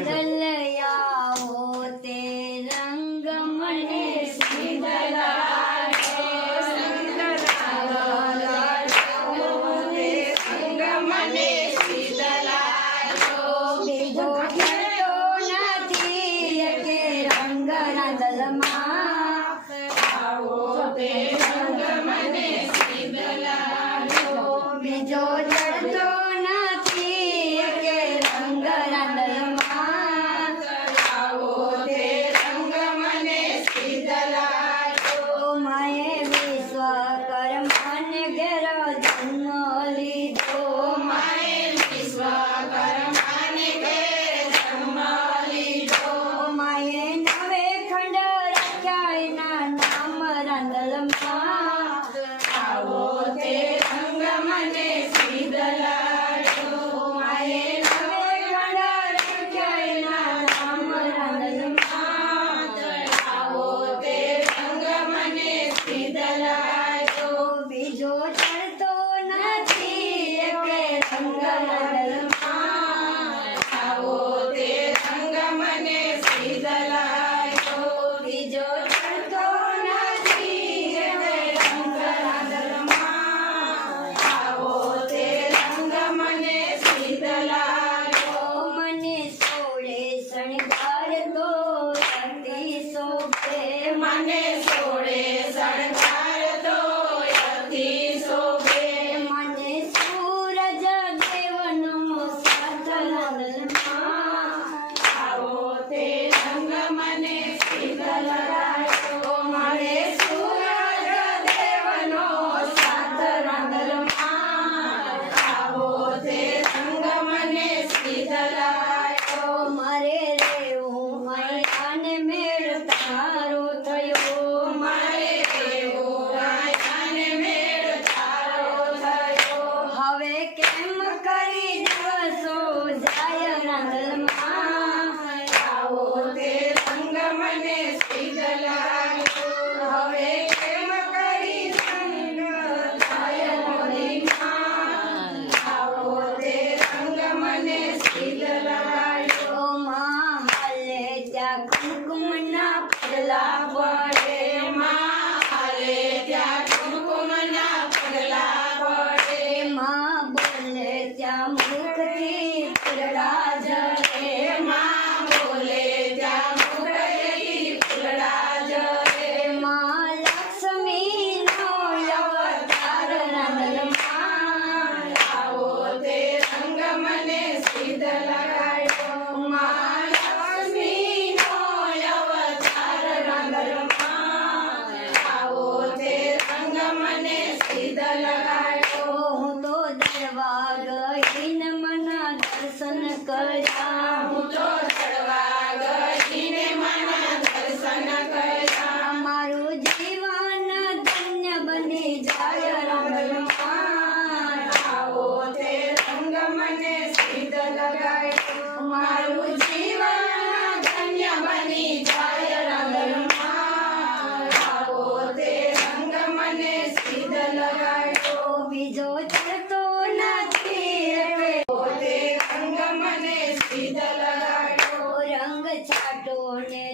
દલયાઓ તે રંગ મને સીધ લાગે સંગ લાગ્યો તે સંગ મને સીધ લાગ્યો બીજો જતો નથી કે રંગ રાંદલમાં આવો તે રંગ મને સીધ લાગ્યો બીજો જતો નથી કે રંગ રાંદલમાં આવો તે રંગ મને સીધ લાગ્યો માએ વિશ્વકર્માને ઘેર જન્મ લીધો માએ વિશ્વકર્માને ઘેર જન્મ લીધો માએ નવે ખંડ રાખ્યા એના નામ રાંદલમાં આવો તે રંગ મને સીધ લાગ્યો માએ નવે ખંડ રાખ્યા એના નામ રાંદલમાં આવો તે રંગ મને સીધ લાગ્યો બીજો ચડતો નથી કે રંગ રાંદલમાં આવો તે રંગ મને સીધ લાગ્યો બીજો ચડતો નથી કે રંગ રાંદલમાં આવો તે રંગ મને સીધ લાગ્યો મને સોળે શણગાર તો અતિ શોભે મને સોળે શણગાર તો અતિ શોભે મને સૂરજ દેવનો સાથ રાંદલમાં આવો તે રંગ મને સીધ લાગ્યો મારે સૂરજ દેવનો સાથ રાંદલમાં આવો તે રંગ મને સીધ લાગ્યો મારે રેવું માયાને મેળ તારો થયો મારે રેવું માયાને મેળ તારો થયો હવે કેમ કરી દિવસો જાય રાંદલમાં આવો તે રંગ મને સીધ લાગ્યો હવે કેમ કરી રંગ જાય હોળીમાં આવો તે રંગ મને સીધ લાગ્યો માં હાલે ત્યાં કુમકુમના પગલા પડે માં હાલે ત્યાં કુમકુમના પગલા પડે માં બોલે ત્યાં મુખથી ફૂલડા ઝરે માં બોલે ત્યાં મુખથી ફૂલડા ઝરે માં લક્ષ્મીનો અવતાર રાંદલમાં આવો તે રંગ મને સીધ લાગ્યો માં લક્ષ્મીનો અવતાર રાંદલમાં આવો તે રંગ મને સીધ લાગ્યો હું તો દરવા ગઈને મના દર્શન કર્યા હું તો દરવા ગઈને મના દર્શન કર્યા મારું જીવન ધન્ય બની જાય રાંદલમાં આવો તે રંગ મને સીધ લાગ્યો મારું જીવન ધન્ય બની જાય રાંદલમાં આવો તે રંગ મને સીધ લાગ્યો બીજો ચડતો નથી તે રંગ મને સીધ લાગ્યો રંગ છાટો ને